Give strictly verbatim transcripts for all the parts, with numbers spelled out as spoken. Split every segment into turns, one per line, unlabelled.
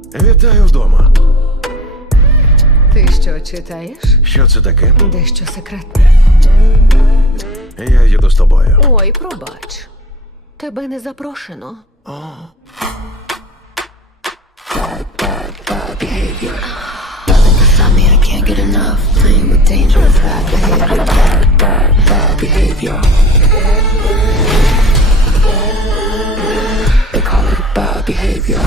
Вітаю вдома.
Ти що, читаєш?
Що це таке?
Дещо секретне.
Я їду з тобою.
Ой, пробач. Тебе не запрошено.
Me, I can't get enough. Playing with dangerous bad behavior. Bad, bad behavior. They call it bad behavior.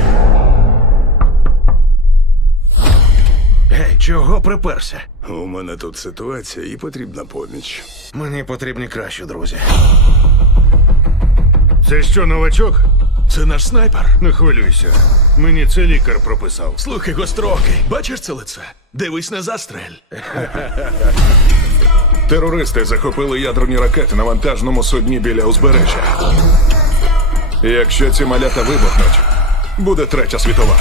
Гей, чого приперся?
У мене тут ситуація і потрібна поміч.
Мені потрібні кращі друзі.
Це що, новачок?
Це наш снайпер.
Не хвилюйся. Мені це лікар прописав.
Слухай, гострокий, бачиш це лице? Дивись на застрель. Терористи захопили ядерні ракети на вантажному судні біля узбережжя. І якщо ці малята вибухнуть, буде третя світова.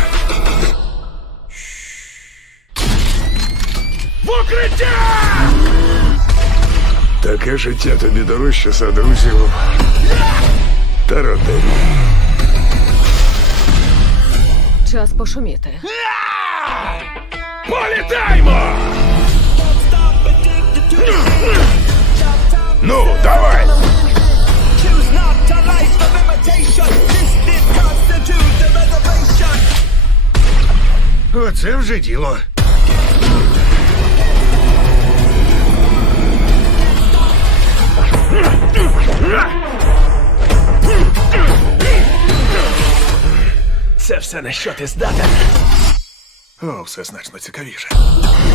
В укриття!
Таке життя тобі дорожче за друзів та родину.
Час пошуміти.
Політаємо!
Ну, давай!
Choose not to life of imitation. This did constitute the reservation.
Оце вже діло.
Це все, на що ти здатен? О, все значно цікавіше.